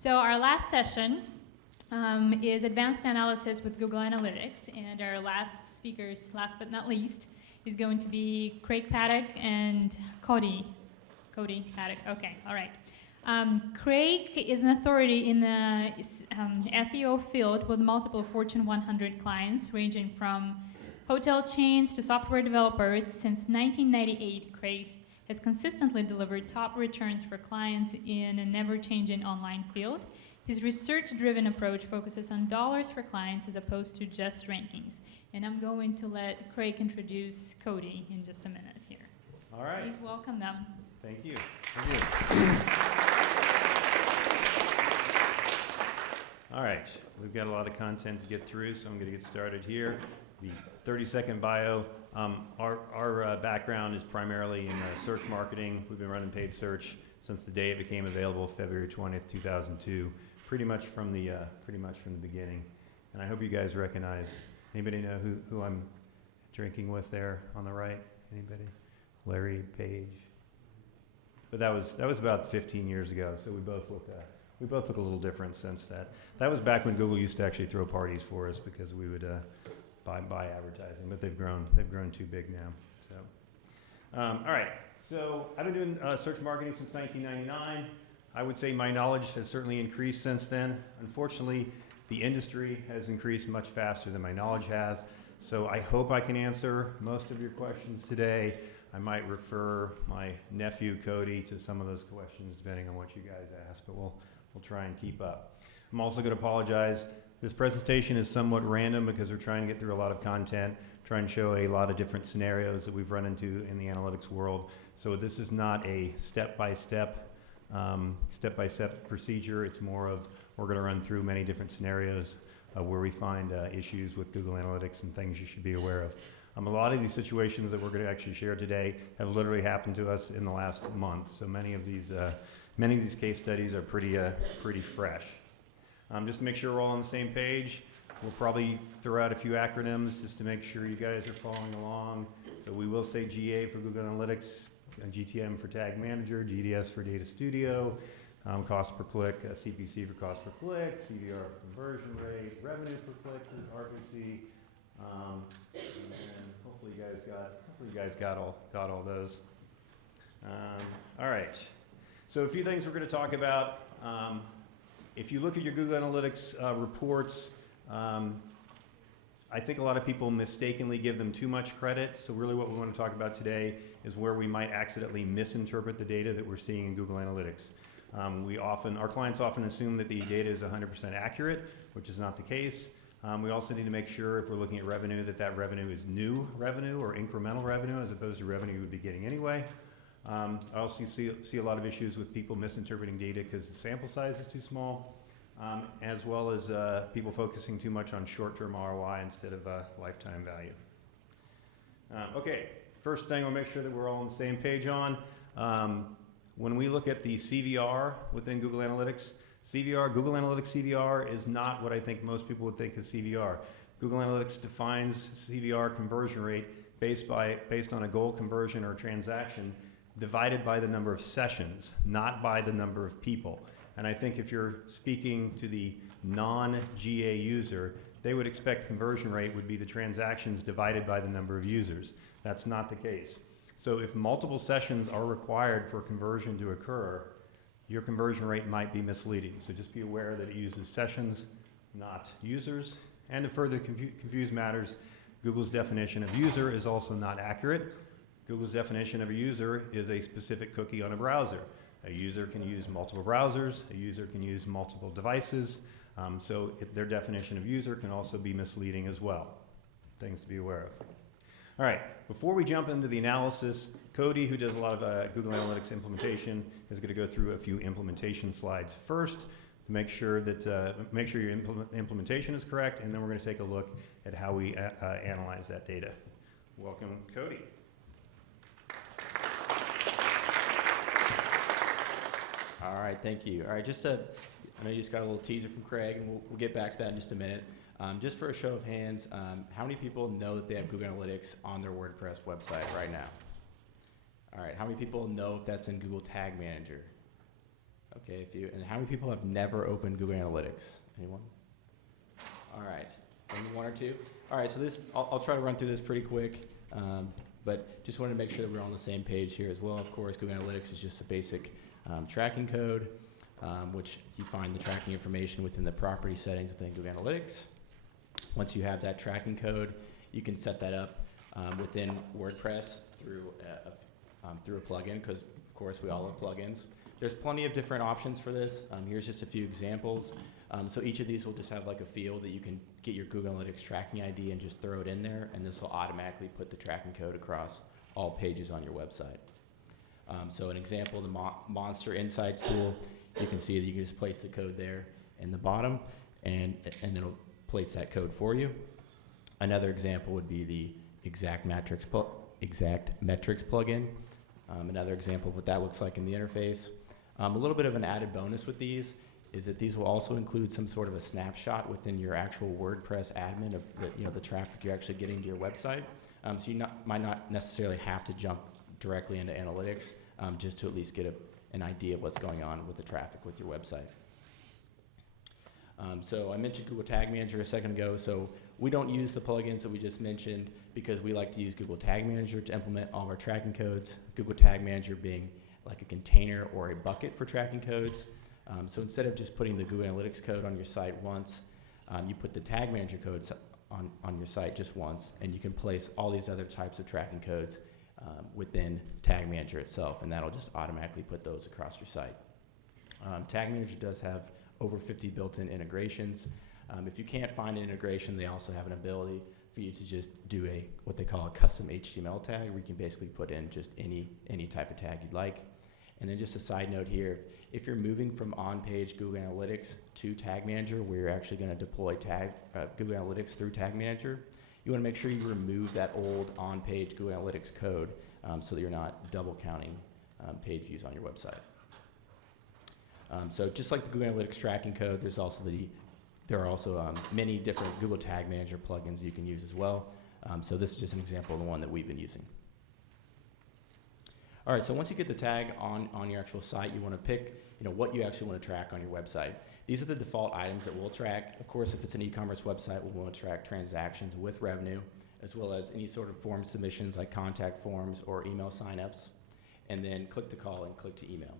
So our last session is Advanced Analysis with Google Analytics, and our last speakers, last but not least, is going to be Craig Paddock and Cody Paddock. Okay, all right. Craig is an authority in the SEO field with multiple Fortune 100 clients, ranging from hotel chains to software developers. Since 1998, Craig has consistently delivered top returns for clients in a never-changing online field. His research-driven approach focuses on dollars for clients as opposed to just rankings. And I'm going to let Craig introduce Cody in just a minute here. All right. Please welcome them. Thank you. Thank you. All right. We've got a lot of content to get through, so I'm going to get started here. The 30-second bio. Our background is primarily in search marketing. We've been running paid search since the day it became available, February 20th, 2002. Pretty much from the beginning. And I hope you guys recognize. Anybody know who I'm drinking with there on the right? Anybody? Larry Page. But that was about 15 years ago. So we both look a little different since that. That was back when Google used to actually throw parties for us because we would buy advertising. But they've grown too big now. So all right. So I've been doing search marketing since 1999. I would say my knowledge has certainly increased since then. Unfortunately, the industry has increased much faster than my knowledge has. So I hope I can answer most of your questions today. I might refer my nephew, Cody, to some of those questions depending on what you guys ask, but we'll try and keep up. I'm also going to apologize. This presentation is somewhat random because we're trying to get through a lot of content, trying to show a lot of different scenarios that we've run into in the analytics world. So this is not a step-by-step procedure. It's more of we're going to run through many different scenarios where we find issues with Google Analytics and things you should be aware of. A lot of these situations that we're going to actually share today have literally happened to us in the last month. So many of these case studies are pretty fresh. Just to make sure we're all on the same page, we'll probably throw out a few acronyms just to make sure you guys are following along. So we will say GA for Google Analytics, GTM for Tag Manager, GDS for Data Studio, cost per click, CPC for cost per click, CVR conversion rate, revenue per click for RPC, and hopefully you guys got all those. All right. So a few things we're going to talk about. If you look at your Google Analytics reports, I think a lot of people mistakenly give them too much credit. So really what we want to talk about today is where we might accidentally misinterpret the data that we're seeing in Google Analytics. Our clients often assume that the data is 100% accurate, which is not the case. We also need to make sure if we're looking at revenue that revenue is new revenue or incremental revenue as opposed to revenue you would be getting anyway. I also see a lot of issues with people misinterpreting data because the sample size is too small, as well as people focusing too much on short-term ROI instead of lifetime value. Okay, first thing we'll make sure that we're all on the same page on. When we look at the CVR within Google Analytics, Google Analytics CVR is not what I think most people would think is CVR. Google Analytics defines CVR conversion rate based on a goal conversion or transaction divided by the number of sessions, not by the number of people. And I think if you're speaking to the non-GA user, they would expect conversion rate would be the transactions divided by the number of users. That's not the case. So if multiple sessions are required for conversion to occur, your conversion rate might be misleading. So just be aware that it uses sessions, not users. And to further confuse matters, Google's definition of user is also not accurate. Google's definition of a user is a specific cookie on a browser. A user can use multiple browsers. A user can use multiple devices. So their definition of user can also be misleading as well. Things to be aware of. All right, before we jump into the analysis, Cody, who does a lot of Google Analytics implementation, is going to go through a few implementation slides first to make sure your implementation is correct, and then we're going to take a look at how we analyze that data. Welcome, Cody. All right, thank you. All right, I know you just got a little teaser from Craig, and we'll get back to that in just a minute. Just for a show of hands, how many people know that they have Google Analytics on their WordPress website right now? All right, how many people know if that's in Google Tag Manager? Okay, and how many people have never opened Google Analytics? Anyone? All right, maybe one or two. All right, so I'll try to run through this pretty quick, but just wanted to make sure that we're on the same page here as well. Of course, Google Analytics is just a basic tracking code, which you find the tracking information within the property settings within Google Analytics. Once you have that tracking code, you can set that up within WordPress through a plugin, because of course we all love plugins. There's plenty of different options for this. Here's just a few examples. So each of these will just have like a field that you can get your Google Analytics tracking ID and just throw it in there, and this will automatically put the tracking code across all pages on your website. So an example, the Monster Insights tool, you can see that you can just place the code there in the bottom, and it'll place that code for you. Another example would be the Exact Metrics plugin. Another example of what that looks like in the interface. A little bit of an added bonus with these is that these will also include some sort of a snapshot within your actual WordPress admin of the traffic you're actually getting to your website. So you might not necessarily have to jump directly into analytics, just to at least get an idea of what's going on with the traffic with your website. So I mentioned Google Tag Manager a second ago. So we don't use the plugins that we just mentioned because we like to use Google Tag Manager to implement all of our tracking codes. Google Tag Manager being like a container or a bucket for tracking codes. So instead of just putting the Google Analytics code on your site once, you put the Tag Manager codes on your site just once, and you can place all these other types of tracking codes within Tag Manager itself, and that'll just automatically put those across your site. Tag Manager does have over 50 built-in integrations. If you can't find an integration, they also have an ability for you to just do what they call a custom HTML tag, where you can basically put in just any type of tag you'd like. And then just a side note here, if you're moving from on-page Google Analytics to Tag Manager, where you're actually going to deploy Google Analytics through Tag Manager, you want to make sure you remove that old on-page Google Analytics code so that you're not double counting page views on your website. So just like the Google Analytics tracking code, there are also many different Google Tag Manager plugins you can use as well. So this is just an example of the one that we've been using. All right, so once you get the tag on your actual site, you want to pick what you actually want to track on your website. These are the default items that we'll track. Of course, if it's an e-commerce website, we'll want to track transactions with revenue, as well as any sort of form submissions like contact forms or email signups, and then click to call and click to email.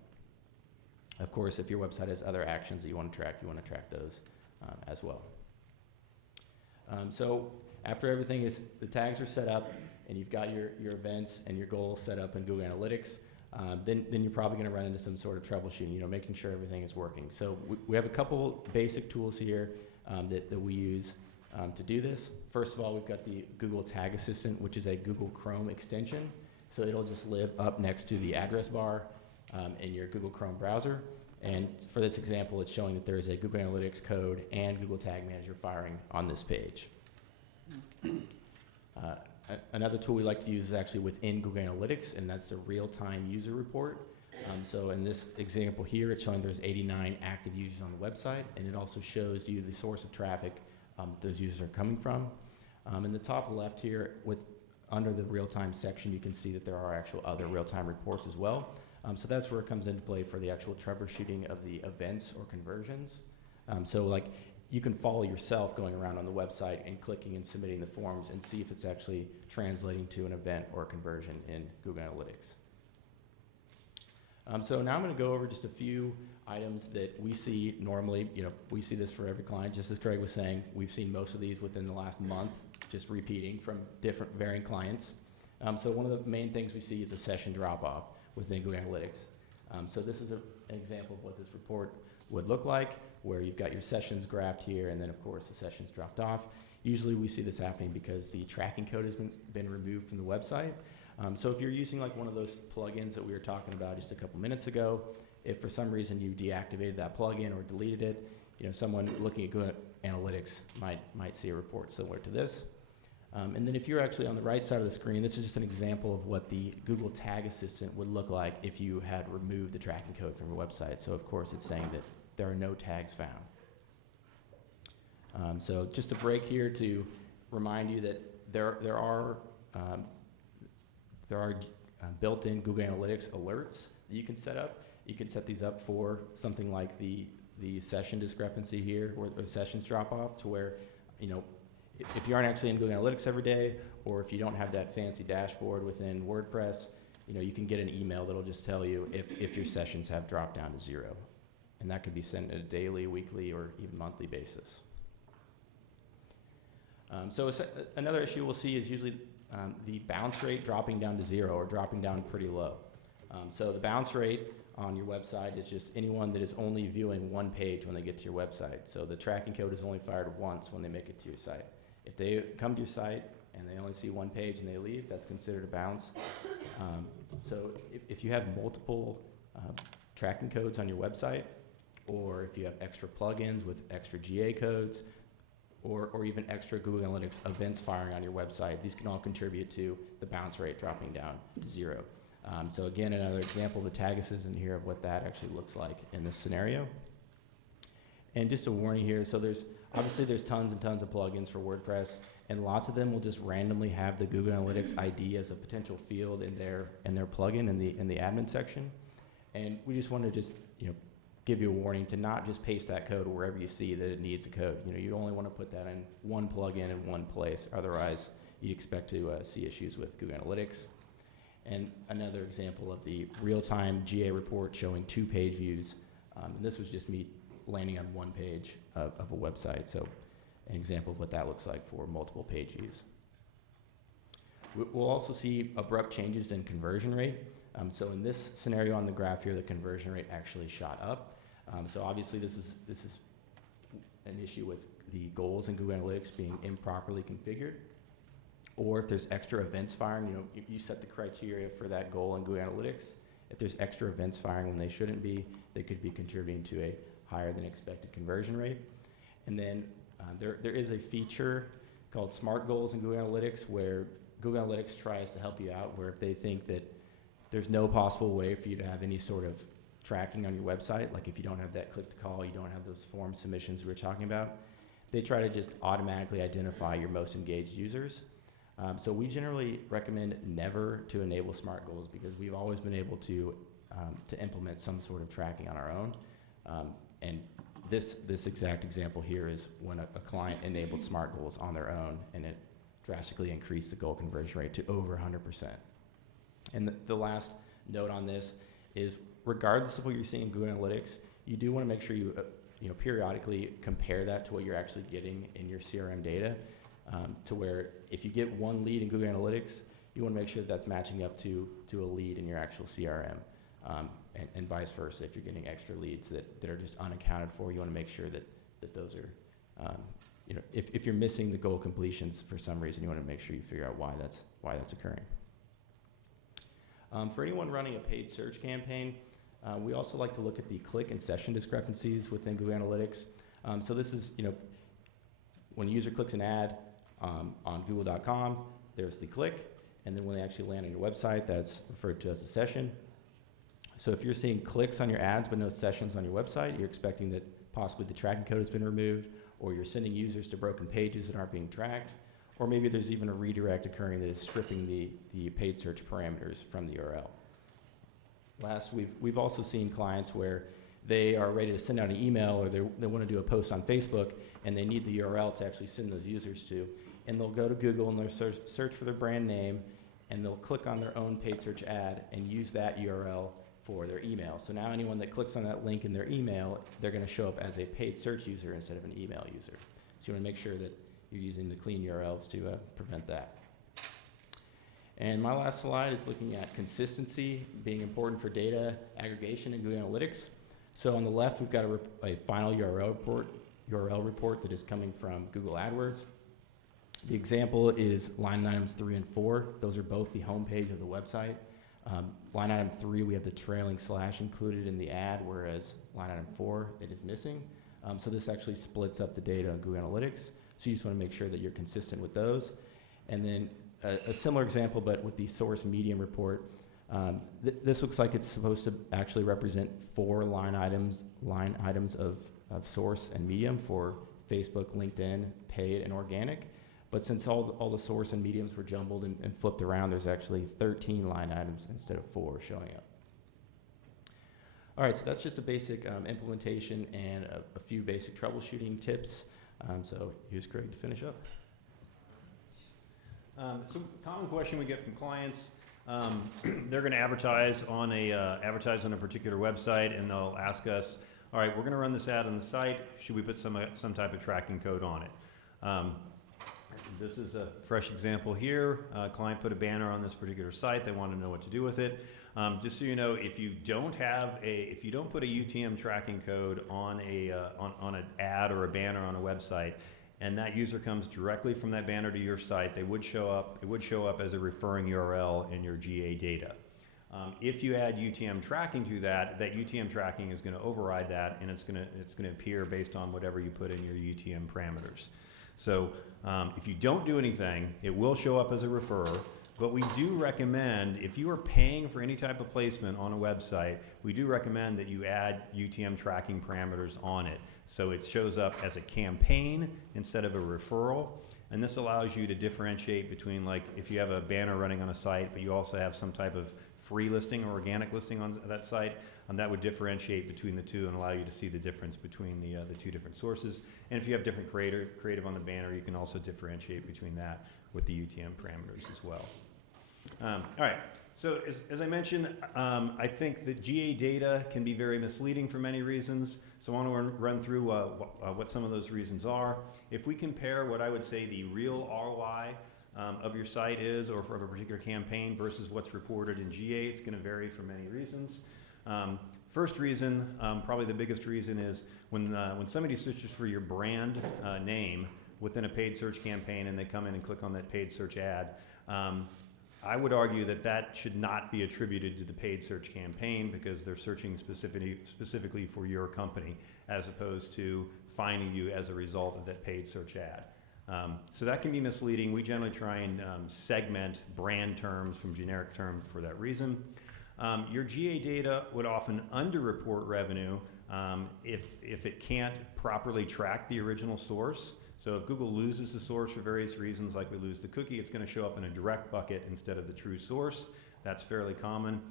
Of course, if your website has other actions that you want to track those as well. So after everything the tags are set up and you've got your events and your goals set up in Google Analytics, then you're probably going to run into some sort of troubleshooting, making sure everything is working. So we have a couple basic tools here that we use to do this. First of all, we've got the Google Tag Assistant, which is a Google Chrome extension. So it'll just live up next to the address bar in your Google Chrome browser. And for this example, it's showing that there is a Google Analytics code and Google Tag Manager firing on this page. Another tool we like to use is actually within Google Analytics, and that's the real-time user report. So in this example here, it's showing there's 89 active users on the website, and it also shows you the source of traffic those users are coming from. In the top left here, under the real-time section, you can see that there are actual other real-time reports as well. So that's where it comes into play for the actual troubleshooting of the events or conversions. So like you can follow yourself going around on the website and clicking and submitting the forms and see if it's actually translating to an event or a conversion in Google Analytics. So now I'm going to go over just a few items that we see normally. We see this for every client. Just as Craig was saying, we've seen most of these within the last month, just repeating from different varying clients. So one of the main things we see is a session drop-off within Google Analytics. So this is an example of what this report would look like, where you've got your sessions graphed here, and then of course the sessions dropped off. Usually we see this happening because the tracking code has been removed from the website. So if you're using like one of those plugins that we were talking about just a couple minutes ago, if for some reason you deactivated that plugin or deleted it, someone looking at Google Analytics might see a report similar to this. And then if you're actually on the right side of the screen, this is just an example of what the Google Tag Assistant would look like if you had removed the tracking code from your website. So of course it's saying that there are no tags found. So just a break here to remind you that there are built-in Google Analytics alerts that you can set up. You can set these up for something like the session discrepancy here, or the sessions drop off, to where, you know, if you aren't actually in Google Analytics every day, or if you don't have that fancy dashboard within WordPress, you know, you can get an email that'll just tell you if your sessions have dropped down to 0. And that could be sent at a daily, weekly, or even monthly basis. Another issue we'll see is usually the bounce rate dropping down to 0 or dropping down pretty low. So the bounce rate on your website is just anyone that is only viewing one page when they get to your website. So the tracking code is only fired once when they make it to your site. If they come to your site and they only see one page and they leave, that's considered a bounce. So if you have multiple tracking codes on your website, or if you have extra plugins with extra GA codes, or even extra Google Analytics events firing on your website, these can all contribute to the bounce rate dropping down to 0. So again, another example, the tag assist in here of what that actually looks like in this scenario. And just a warning here, so obviously there's tons and tons of plugins for WordPress, and lots of them will just randomly have the Google Analytics ID as a potential field in their plugin in the admin section. And we just want to just, you know, give you a warning to not just paste that code wherever you see that it needs a code. You know, you only want to put that in one plugin in one place. Otherwise, you'd expect to see issues with Google Analytics. And another example of the real-time GA report showing 2 page views. And this was just me landing on one page of a website. So an example of what that looks like for multiple page views. We'll also see abrupt changes in conversion rate. So in this scenario on the graph here, the conversion rate actually shot up. So obviously this is an issue with the goals in Google Analytics being improperly configured. Or if there's extra events firing, you know, you set the criteria for that goal in Google Analytics. If there's extra events firing when they shouldn't be, they could be contributing to a higher than expected conversion rate. And then there is a feature called Smart Goals in Google Analytics, where Google Analytics tries to help you out, where if they think that there's no possible way for you to have any sort of tracking on your website, like if you don't have that click to call, you don't have those form submissions we were talking about, they try to just automatically identify your most engaged users. So we generally recommend never to enable smart goals, because we've always been able to implement some sort of tracking on our own. And this exact example here is when a client enabled smart goals on their own, and it drastically increased the goal conversion rate to over 100%. And the last note on this is, regardless of what you're seeing in Google Analytics, you do want to make sure you periodically compare that to what you're actually getting in your CRM data, to where if you get one lead in Google Analytics, you want to make sure that that's matching up to a lead in your actual CRM, and vice versa. If you're getting extra leads that are just unaccounted for, you want to make sure that those are, if you're missing the goal completions for some reason, you want to make sure you figure out why that's occurring. For anyone running a paid search campaign, we also like to look at the click and session discrepancies within Google Analytics. So this is, when a user clicks an ad on google.com, there's the click, and then when they actually land on your website, that's referred to as a session. So if you're seeing clicks on your ads but no sessions on your website, you're expecting that possibly the tracking code has been removed, or you're sending users to broken pages that aren't being tracked, or maybe there's even a redirect occurring that is stripping the paid search parameters from the URL. Last, we've also seen clients where they are ready to send out an email, or they want to do a post on Facebook, and they need the URL to actually send those users to, and they'll go to Google and they'll search for their brand name, and they'll click on their own paid search ad and use that URL for their email. So now anyone that clicks on that link in their email, they're going to show up as a paid search user instead of an email user. So you want to make sure that you're using the clean URLs to prevent that. And my last slide is looking at consistency being important for data aggregation in Google Analytics. So on the left, we've got a final URL report that is coming from Google AdWords. The example is line items 3 and 4. Those are both the home page of the website. Line item 3, we have the trailing slash included in the ad, whereas line item 4, it is missing. So this actually splits up the data on Google Analytics. So you just want to make sure that you're consistent with those. And then a similar example, but with the source medium report, this looks like it's supposed to actually represent 4 line items of source and medium for Facebook, LinkedIn, paid, and organic. But since all the source and mediums were jumbled and flipped around, there's actually 13 line items instead of 4 showing up. All right, so that's just a basic implementation and a few basic troubleshooting tips. So here's Craig to finish up. So common question we get from clients, they're going to advertise on a particular website, and they'll ask us, all right, we're going to run this ad on the site. Should we put some type of tracking code on it? This is a fresh example here. Client put a banner on this particular site. They want to know what to do with it. Just so you know, if you don't put a UTM tracking code on an ad or a banner on a website, and that user comes directly from that banner to your site, it would show up as a referring URL in your GA data. If you add UTM tracking to that UTM tracking is going to override that, and it's going to appear based on whatever you put in your UTM parameters. So if you don't do anything, it will show up as a referrer. But we do recommend, if you are paying for any type of placement on a website, we do recommend that you add UTM tracking parameters on it. So it shows up as a campaign instead of a referral. And this allows you to differentiate between, like, if you have a banner running on a site, but you also have some type of free listing or organic listing on that site, that would differentiate between the two and allow you to see the difference between the two different sources. And if you have different creative on the banner, you can also differentiate between that with the UTM parameters as well. All right, so as I mentioned, I think that GA data can be very misleading for many reasons. So I want to run through what some of those reasons are. If we compare what I would say the real ROI of your site is, or for a particular campaign versus what's reported in GA, it's going to vary for many reasons. First reason, probably the biggest reason, is when somebody searches for your brand name within a paid search campaign and they come in and click on that paid search ad, I would argue that should not be attributed to the paid search campaign, because they're searching specifically for your company as opposed to finding you as a result of that paid search ad. So that can be misleading. We generally try and segment brand terms from generic terms for that reason. Your GA data would often underreport revenue if it can't properly track the original source. So if Google loses the source for various reasons, like we lose the cookie, it's going to show up in a direct bucket instead of the true source. That's fairly common.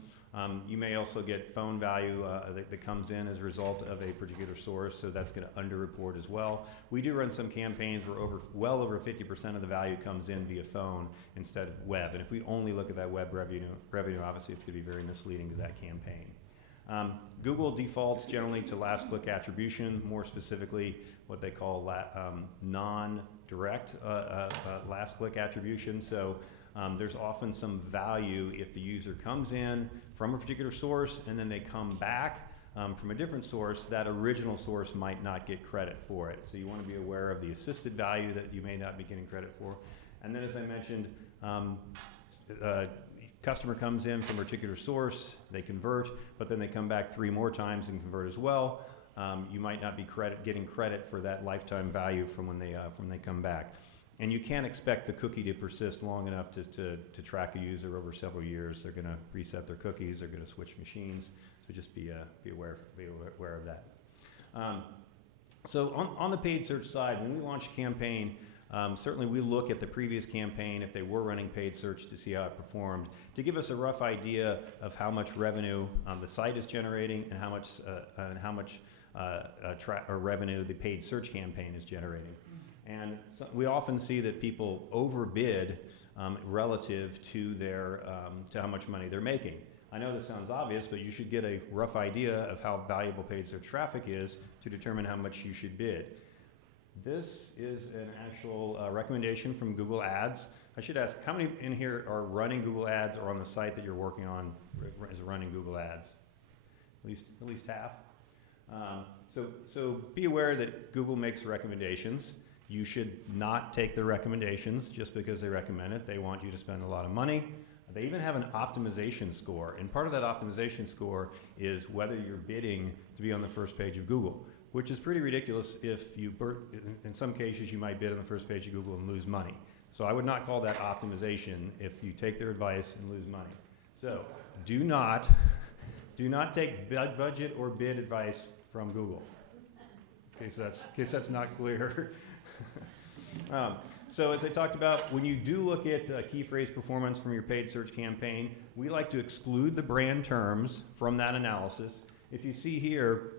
You may also get phone value that comes in as a result of a particular source, so that's going to underreport as well. We do run some campaigns where well over 50% of the value comes in via phone instead of web. And if we only look at that web revenue, obviously it's going to be very misleading to that campaign. Google defaults generally to last click attribution, more specifically what they call non-direct last click attribution. So there's often some value if the user comes in from a particular source and then they come back from a different source. That original source might not get credit for it. So you want to be aware of the assisted value that you may not be getting credit for. And then, as I mentioned, customer comes in from a particular source, they convert, but then they come back 3 more times and convert as well. You might not be getting credit for that lifetime value from when they come back. And you can't expect the cookie to persist long enough to track a user over several years. They're going to reset their cookies. They're going to switch machines. So just be aware of that. So on the paid search side, when we launch a campaign, certainly we look at the previous campaign, if they were running paid search, to see how it performed, to give us a rough idea of how much revenue the site is generating and how much revenue the paid search campaign is generating. And so we often see that people overbid relative to to how much money they're making. I know this sounds obvious, but you should get a rough idea of how valuable paid search traffic is to determine how much you should bid. This is an actual recommendation from Google Ads. I should ask, how many in here are running Google Ads, or on the site that you're working on is running Google Ads? At least half. So be aware that Google makes recommendations. You should not take their recommendations just because they recommend it. They want you to spend a lot of money. They even have an optimization score, and part of that optimization score is whether you're bidding to be on the first page of Google, which is pretty ridiculous. If in some cases you might bid on the first page of Google and lose money. So I would not call that optimization if you take their advice and lose money. So do not take budget or bid advice from Google, in case that's not clear. So as I talked about, when you do look at key phrase performance from your paid search campaign, we like to exclude the brand terms from that analysis, if you see here,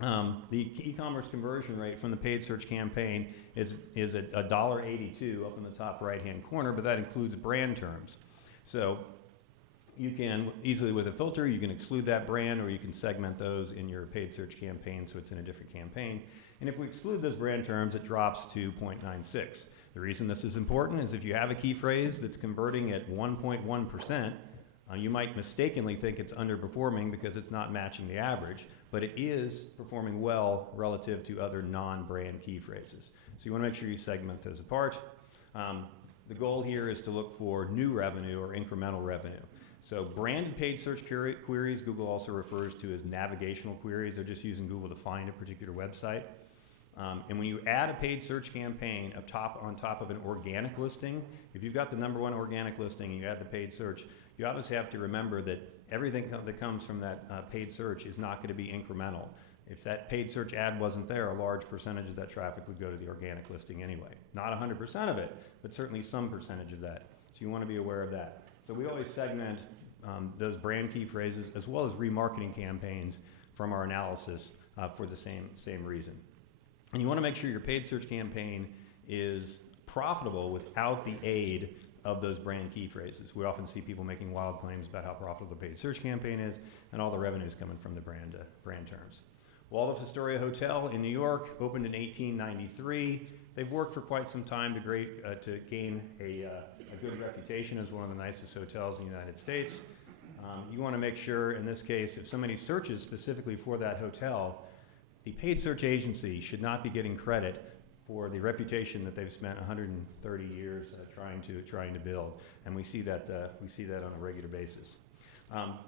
the e-commerce conversion rate from the paid search campaign is at $1.82 up in the top right-hand corner, but that includes brand terms. So you can easily, with a filter, you can exclude that brand, or you can segment those in your paid search campaign so it's in a different campaign. And if we exclude those brand terms, it drops to 0.96. The reason this is important is if you have a key phrase that's converting at 1.1%, you might mistakenly think it's underperforming because it's not matching the average, but it is performing well relative to other non-brand key phrases. So you want to make sure you segment those apart. The goal here is to look for new revenue or incremental revenue. So branded paid search queries, Google also refers to as navigational queries. They're just using Google to find a particular website. And when you add a paid search campaign on top of an organic listing, if you've got the #1 organic listing and you add the paid search, you obviously have to remember that everything that comes from that paid search is not going to be incremental. If that paid search ad wasn't there, a large percentage of that traffic would go to the organic listing anyway. Not 100% of it, but certainly some percentage of that. So you want to be aware of that. So we always segment those brand key phrases as well as remarketing campaigns from our analysis for the same reason. And you want to make sure your paid search campaign is profitable without the aid of those brand key phrases. We often see people making wild claims about how profitable the paid search campaign is, and all the revenue is coming from the brand terms. Waldorf Astoria Hotel in New York opened in 1893. They've worked for quite some time to gain a good reputation as one of the nicest hotels in the United States. You want to make sure, in this case, if somebody searches specifically for that hotel, the paid search agency should not be getting credit for the reputation that they've spent 130 years trying to build, and we see that on a regular basis.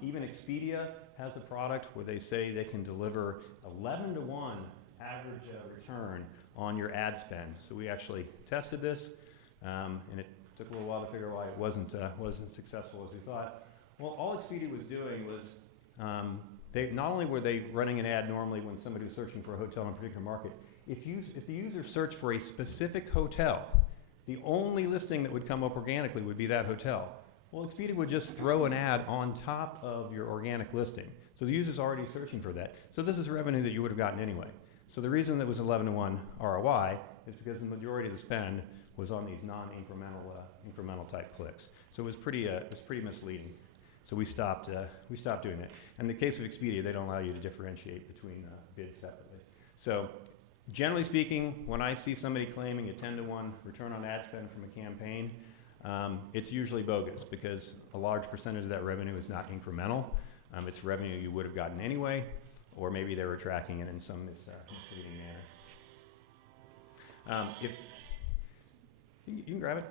Even Expedia has a product where they say they can deliver 11-to-1 average return on your ad spend. So we actually tested this, and it took a little while to figure out why it wasn't successful as we thought. Well, all Expedia was doing was not only were they running an ad normally when somebody was searching for a hotel in a particular market. If the user searched for a specific hotel, the only listing that would come up organically would be that hotel. Well, Expedia would just throw an ad on top of your organic listing. So the user's already searching for that. So this is revenue that you would have gotten anyway. So the reason that was 11-to-1 ROI is because the majority of the spend was on these non-incremental type clicks. So it was pretty misleading. So we stopped doing that. In the case of Expedia, they don't allow you to differentiate between bids separately. So generally speaking, when I see somebody claiming a 10-to-1 return on ad spend from a campaign, it's usually bogus because a large percentage of that revenue is not incremental. It's revenue you would have gotten anyway, or maybe they were tracking it in some misleading manner. If you can grab it.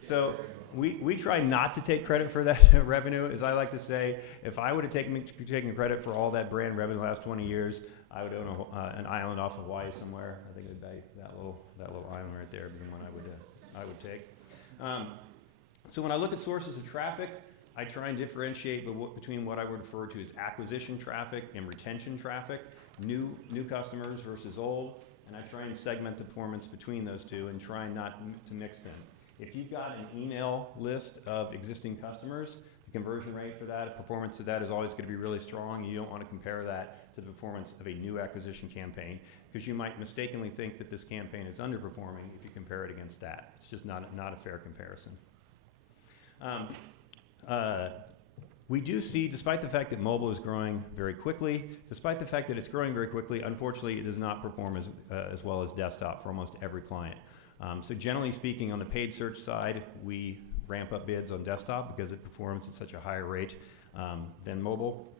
So we try not to take credit for that revenue. As I like to say, if I would have taken credit for all that brand revenue the last 20 years, I would own an island off of Hawaii somewhere. I think that little island right there would be one I would take. So when I look at sources of traffic, I try and differentiate between what I would refer to as acquisition traffic and retention traffic, new customers versus old, and I try and segment the performance between those two and try not to mix them. If you've got an email list of existing customers, the conversion rate for that, performance of that is always going to be really strong. You don't want to compare that to the performance of a new acquisition campaign because you might mistakenly think that this campaign is underperforming if you compare it against that. It's just not a fair comparison. We do see, despite the fact that mobile is growing very quickly, unfortunately it does not perform as well as desktop for almost every client. So generally speaking, on the paid search side, we ramp up bids on desktop because it performs at such a higher rate than mobile.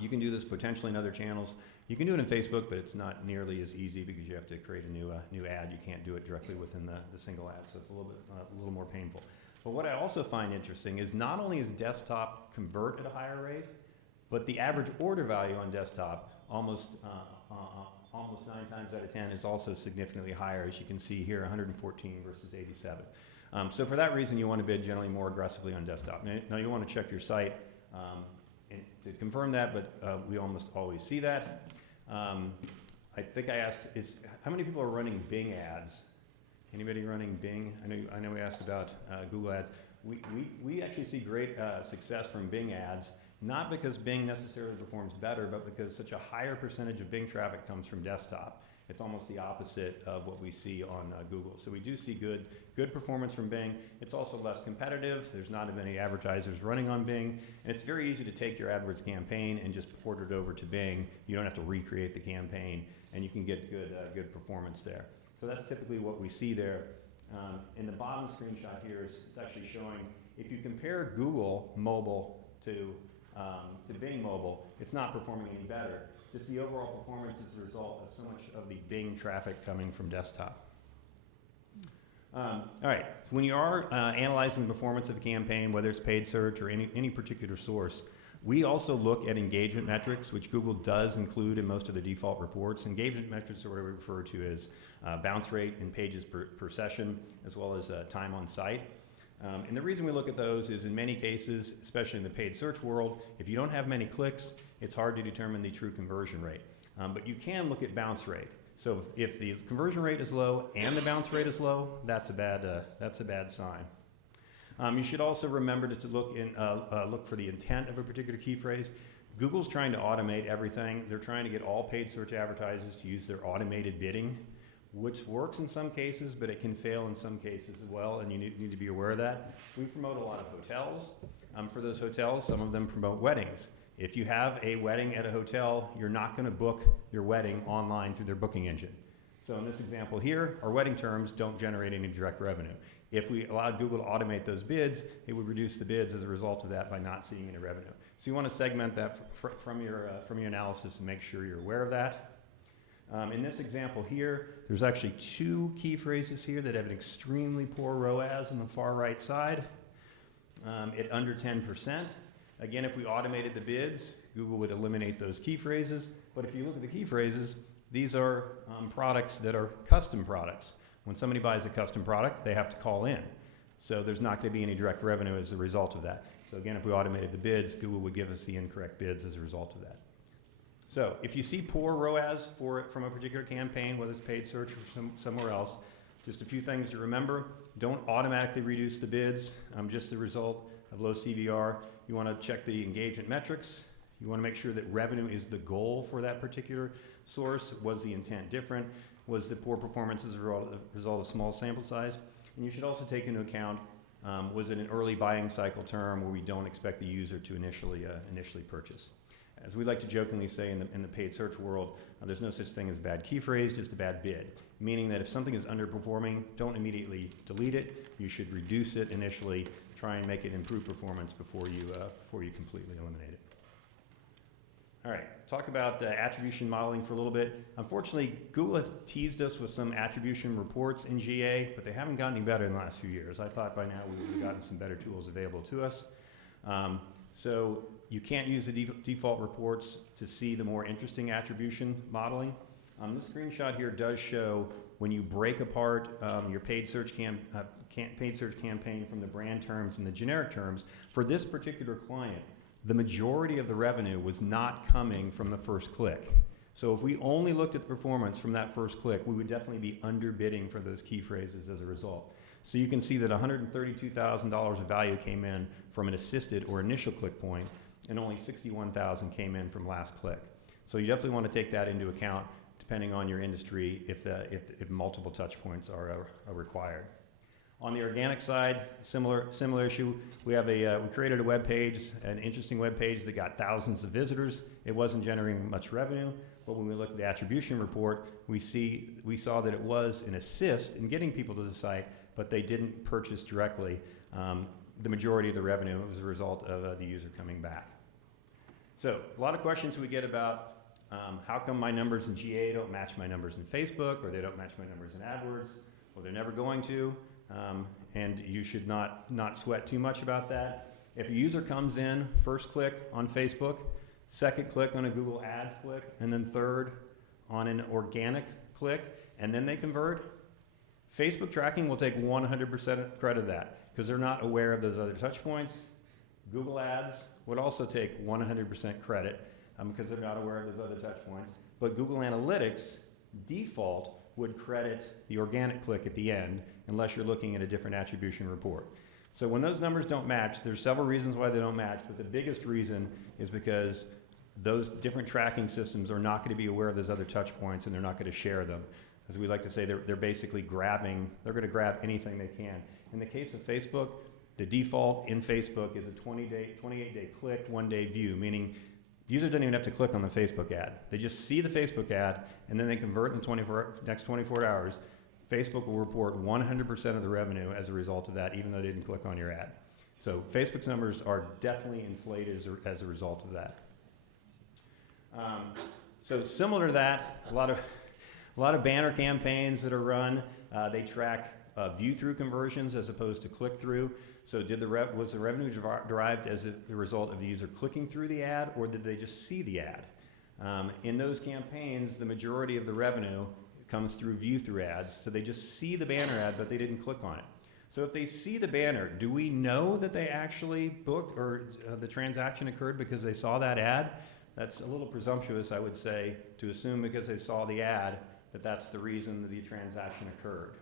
You can do this potentially in other channels. You can do it in Facebook, but it's not nearly as easy because you have to create a new ad. You can't do it directly within the single ad, so it's a little more painful. But what I also find interesting is not only is desktop convert at a higher rate, but the average order value on desktop almost 9 times out of 10 is also significantly higher, as you can see here, 114 versus 87. So for that reason, you want to bid generally more aggressively on desktop. Now you want to check your site to confirm that, but we almost always see that. I think I asked, how many people are running Bing ads? Anybody running Bing? I know we asked about Google ads. We actually see great success from Bing ads, not because Bing necessarily performs better, but because such a higher percentage of Bing traffic comes from desktop. It's almost the opposite of what we see on Google. So we do see good performance from Bing. It's also less competitive. There's not as many advertisers running on Bing. And it's very easy to take your AdWords campaign and just port it over to Bing. You don't have to recreate the campaign, and you can get good performance there. So that's typically what we see there. In the bottom screenshot here, it's actually showing, if you compare Google mobile to Bing mobile, it's not performing any better. Just the overall performance is a result of so much of the Bing traffic coming from desktop. All right, so when you are analyzing the performance of a campaign, whether it's paid search or any particular source, we also look at engagement metrics, which Google does include in most of the default reports. Engagement metrics are what we refer to as bounce rate in pages per session, as well as time on site. And the reason we look at those is in many cases, especially in the paid search world, if you don't have many clicks, it's hard to determine the true conversion rate. But you can look at bounce rate. So if the conversion rate is low and the bounce rate is low, that's a bad sign. You should also remember to look for the intent of a particular key phrase. Google's trying to automate everything. They're trying to get all paid search advertisers to use their automated bidding, which works in some cases, but it can fail in some cases as well, and you need to be aware of that. We promote a lot of hotels. For those hotels, some of them promote weddings. If you have a wedding at a hotel, you're not going to book your wedding online through their booking engine. So in this example here, our wedding terms don't generate any direct revenue. If we allowed Google to automate those bids, it would reduce the bids as a result of that by not seeing any revenue. So you want to segment that from your analysis and make sure you're aware of that. In this example here, there's actually 2 key phrases here that have an extremely poor ROAS on the far right side at under 10%. Again, if we automated the bids, Google would eliminate those key phrases. But if you look at the key phrases, these are products that are custom products. When somebody buys a custom product, they have to call in. So there's not going to be any direct revenue as a result of that. So again, if we automated the bids, Google would give us the incorrect bids as a result of that. So if you see poor ROAS from a particular campaign, whether it's paid search or somewhere else, just a few things to remember. Don't automatically reduce the bids just as a result of low CVR. You want to check the engagement metrics. You want to make sure that revenue is the goal for that particular source. Was the intent different? Was the poor performance as a result of small sample size? And you should also take into account, was it an early buying cycle term where we don't expect the user to initially purchase? As we like to jokingly say in the paid search world, there's no such thing as a bad key phrase, just a bad bid. Meaning that if something is underperforming, don't immediately delete it. You should reduce it initially, try and make it improve performance before you completely eliminate it. All right, talk about attribution modeling for a little bit. Unfortunately, Google has teased us with some attribution reports in GA, but they haven't gotten any better in the last few years. I thought by now we would have gotten some better tools available to us. So you can't use the default reports to see the more interesting attribution modeling. This screenshot here does show when you break apart your paid search campaign from the brand terms and the generic terms. For this particular client, the majority of the revenue was not coming from the first click. So if we only looked at the performance from that first click, we would definitely be underbidding for those key phrases as a result. So you can see that $132,000 of value came in from an assisted or initial click point, and only $61,000 came in from last click. So you definitely want to take that into account depending on your industry if multiple touch points are required. On the organic side, similar issue. We created a web page, an interesting web page that got thousands of visitors. It wasn't generating much revenue, but when we looked at the attribution report, we saw that it was an assist in getting people to the site, but they didn't purchase directly. The majority of the revenue was a result of the user coming back. So a lot of questions we get about how come my numbers in GA don't match my numbers in Facebook, or they don't match my numbers in AdWords, or they're never going to. And you should not sweat too much about that. If a user comes in, first click on Facebook, second click on a Google Ads click, and then third on an organic click, and then they convert, Facebook tracking will take 100% credit of that because they're not aware of those other touch points. Google Ads would also take 100% credit because they're not aware of those other touch points. But Google Analytics default would credit the organic click at the end unless you're looking at a different attribution report. So when those numbers don't match, there's several reasons why they don't match, but the biggest reason is because those different tracking systems are not going to be aware of those other touch points, and they're not going to share them. As we like to say, they're basically grabbing, they're going to grab anything they can. In the case of Facebook, the default in Facebook is a 28-day click, 1-day view, meaning the user doesn't even have to click on the Facebook ad. They just see the Facebook ad, and then they convert in the next 24 hours. Facebook will report 100% of the revenue as a result of that, even though they didn't click on your ad. So Facebook's numbers are definitely inflated as a result of that. So similar to that, a lot of banner campaigns that are run, they track view-through conversions as opposed to click-through. So was the revenue derived as the result of the user clicking through the ad, or did they just see the ad? In those campaigns, the majority of the revenue comes through view-through ads. So they just see the banner ad, but they didn't click on it. So if they see the banner, do we know that they actually booked or the transaction occurred because they saw that ad? That's a little presumptuous, I would say, to assume because they saw the ad that that's the reason that the transaction occurred.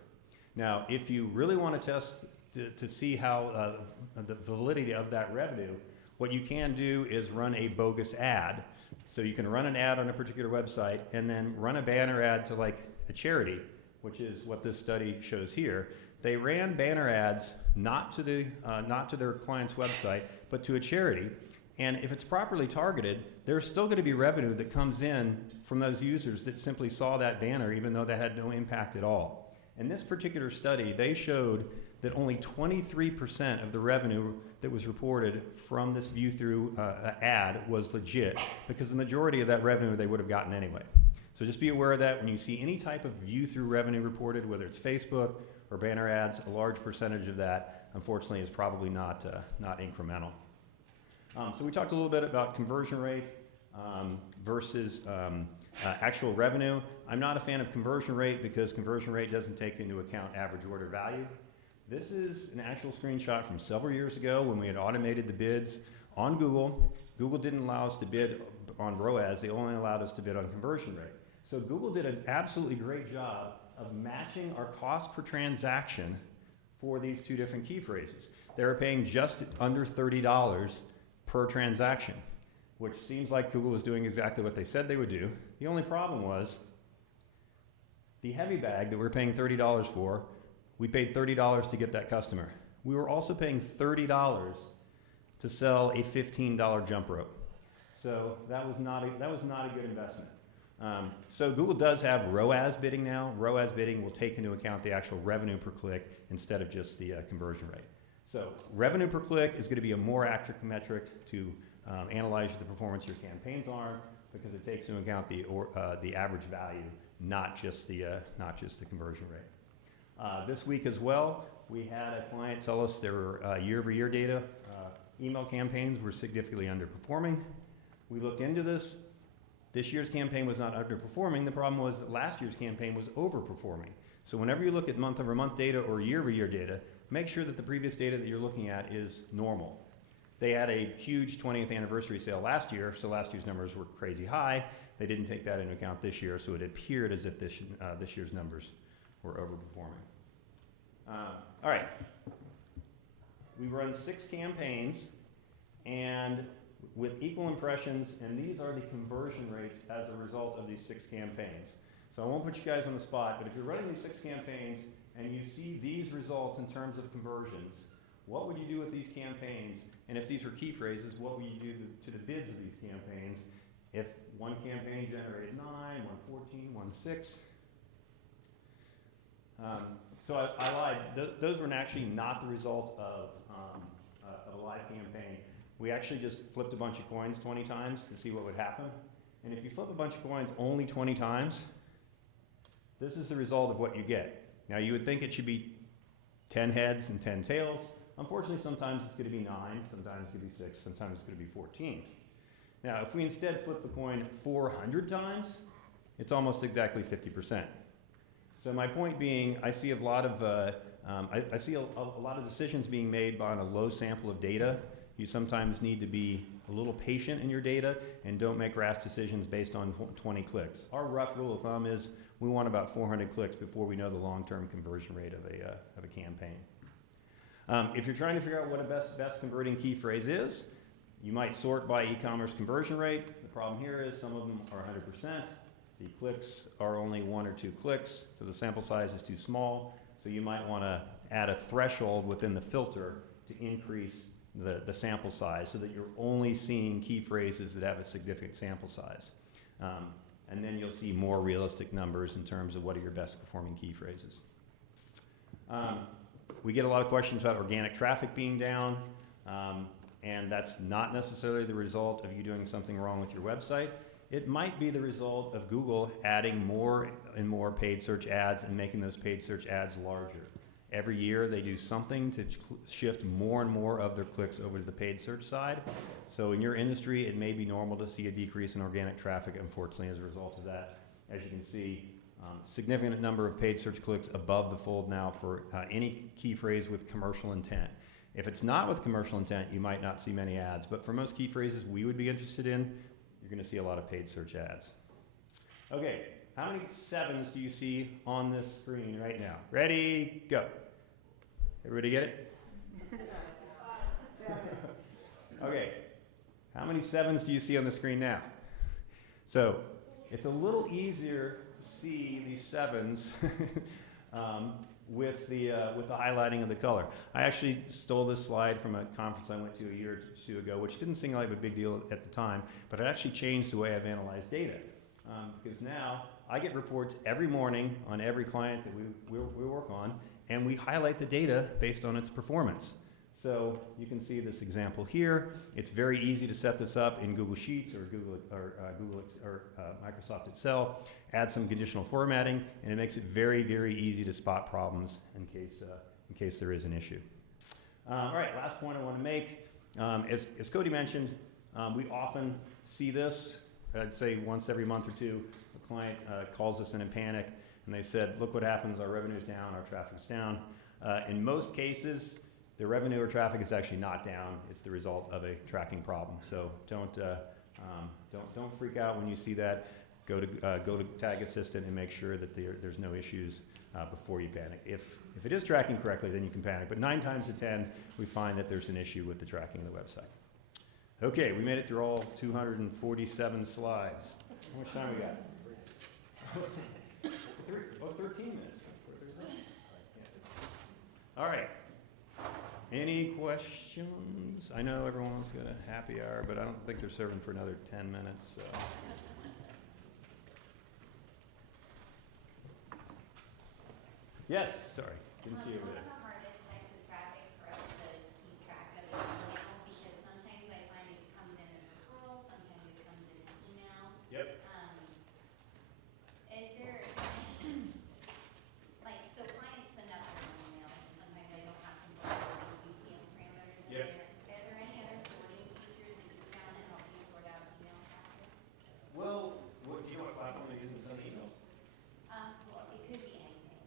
Now, if you really want to test to see how the validity of that revenue, what you can do is run a bogus ad. So you can run an ad on a particular website and then run a banner ad to like a charity, which is what this study shows here. They ran banner ads not to their client's website, but to a charity. And if it's properly targeted, there's still going to be revenue that comes in from those users that simply saw that banner, even though that had no impact at all. In this particular study, they showed that only 23% of the revenue that was reported from this view-through ad was legit, because the majority of that revenue they would have gotten anyway. So just be aware of that when you see any type of view-through revenue reported, whether it's Facebook or banner ads, a large percentage of that, unfortunately, is probably not incremental. So we talked a little bit about conversion rate versus actual revenue. I'm not a fan of conversion rate because conversion rate doesn't take into account average order value. This is an actual screenshot from several years ago when we had automated the bids on Google. Google didn't allow us to bid on ROAS, they only allowed us to bid on conversion rate. So Google did an absolutely great job of matching our cost per transaction for these two different key phrases. They were paying just under $30 per transaction, which seems like Google was doing exactly what they said they would do. The only problem was the heavy bag that we were paying $30 for, we paid $30 to get that customer. We were also paying $30 to sell a $15 jump rope. So that was not a good investment. So Google does have ROAS bidding now. ROAS bidding will take into account the actual revenue per click instead of just the conversion rate. So revenue per click is going to be a more accurate metric to analyze the performance of your campaigns are, because it takes into account the average value, not just the conversion rate. This week as well, we had a client tell us their year-over-year data. Email campaigns were significantly underperforming. We looked into this. This year's campaign was not underperforming. The problem was that last year's campaign was overperforming. So whenever you look at month-over-month data or year-over-year data, make sure that the previous data that you're looking at is normal. They had a huge 20th anniversary sale last year, so last year's numbers were crazy high. They didn't take that into account this year, so it appeared as if this year's numbers were overperforming. All right. We run 6 campaigns, and with equal impressions, and these are the conversion rates as a result of these 6 campaigns. So I won't put you guys on the spot, but if you're running these 6 campaigns and you see these results in terms of conversions, what would you do with these campaigns? And if these were key phrases, what would you do to the bids of these campaigns? If one campaign generated 9, one 14, one 6. So I lied. Those were actually not the result of a live campaign. We actually just flipped a bunch of coins 20 times to see what would happen. And if you flip a bunch of coins only 20 times, this is the result of what you get. Now you would think it should be 10 heads and 10 tails. Unfortunately, sometimes it's going to be 9, sometimes it's going to be 6, sometimes it's going to be 14. Now, if we instead flip the coin 400 times, it's almost exactly 50%. So my point being, I see a lot of I see a lot of decisions being made on a low sample of data. You sometimes need to be a little patient in your data and don't make rash decisions based on 20 clicks. Our rough rule of thumb is we want about 400 clicks before we know the long-term conversion rate of a campaign. If you're trying to figure out what a best converting key phrase is, you might sort by e-commerce conversion rate. The problem here is some of them are 100%. The clicks are only 1 or 2 clicks, so the sample size is too small. So you might want to add a threshold within the filter to increase the sample size so that you're only seeing key phrases that have a significant sample size. And then you'll see more realistic numbers in terms of what are your best performing key phrases. We get a lot of questions about organic traffic being down, and that's not necessarily the result of you doing something wrong with your website. It might be the result of Google adding more and more paid search ads and making those paid search ads larger. Every year they do something to shift more and more of their clicks over to the paid search side. So in your industry, it may be normal to see a decrease in organic traffic, unfortunately, as a result of that. As you can see, significant number of paid search clicks above the fold now for any key phrase with commercial intent. If it's not with commercial intent, you might not see many ads, but for most key phrases we would be interested in, you're going to see a lot of paid search ads. Okay, how many 7s do you see on this screen right now? Ready, go. Everybody get it? Okay, how many 7s do you see on the screen now? So it's a little easier to see these 7s with the highlighting of the color. I actually stole this slide from a conference I went to a year or two ago, which didn't seem like a big deal at the time, but it actually changed the way I've analyzed data. Because now I get reports every morning on every client that we work on, and we highlight the data based on its performance. So you can see this example here. It's very easy to set this up in Google Sheets or Microsoft Excel. Add some conditional formatting, and it makes it very, very easy to spot problems in case there is an issue. All right, last point I want to make. As Cody mentioned, we often see this. I'd say once every month or two, a client calls us in a panic, and they said, "Look what happens. Our revenue's down. Our traffic's down." In most cases, the revenue or traffic is actually not down. It's the result of a tracking problem. So don't freak out when you see that. Go to Tag Assistant and make sure that there's no issues before you panic. If it is tracking correctly, then you can panic. But 9 times out of 10, we find that there's an issue with the tracking of the website. Okay, we made it through all 247 slides. How much time we got? 13 minutes. All right. Any questions? I know everyone's got a happy hour, but I don't think they're serving for another 10 minutes. So. Yes, sorry. Didn't see you over there. One of the hardest types of traffic for us to keep track of is email, because sometimes I find it comes in as referral, sometimes it comes in as email. Yep. Is there, like, so clients send out their own emails, and sometimes they don't have control over the UTM parameters in Yep. there. Are there any other sorting features that you found that help you sort out email traffic? Well, do you know what platform they're using to send emails? Well, it could be anything,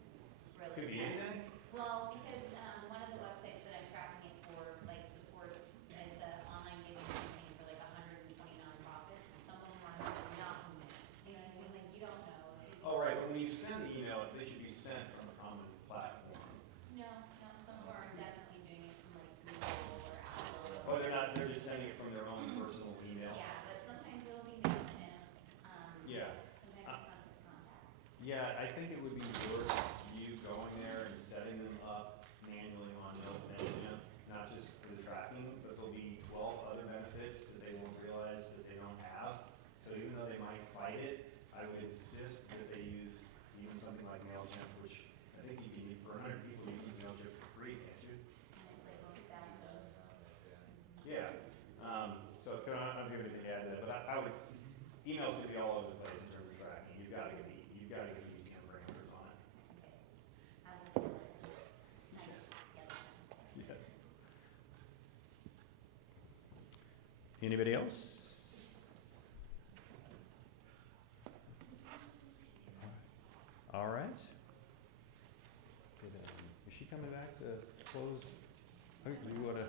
really. Could be anything? Well, because one of the websites that I'm tracking it for, like, supports, it's an online giving campaign for like 120 nonprofits, and some of them are not in there. You know what I mean? Like, you don't know. Oh, right. But when you send the email, they should be sent from a common platform. No, some of them are definitely doing it from like Google or Apple. Oh, they're not. They're just sending it from their own personal email. Yeah, but sometimes it'll be MailChimp. Yeah. Sometimes it's constant contact. Yeah, I think it would be worth you going there and setting them up manually on MailChimp, not just for the tracking, but there'll be 12 other benefits that they won't realize that they don't have. So even though they might fight it, I would insist that they use even something like MailChimp, which I think you can use for 100 people, you can use MailChimp for free, can't you? And it's like 2,000. Yeah. So I'm here to add that, but I would, email's gonna be all over the place in terms of tracking. You've got to get UTM parameters on it. Okay. Nice. Yes. Yes. Anybody else? All right. Is she coming back to close? Oh, do you want to?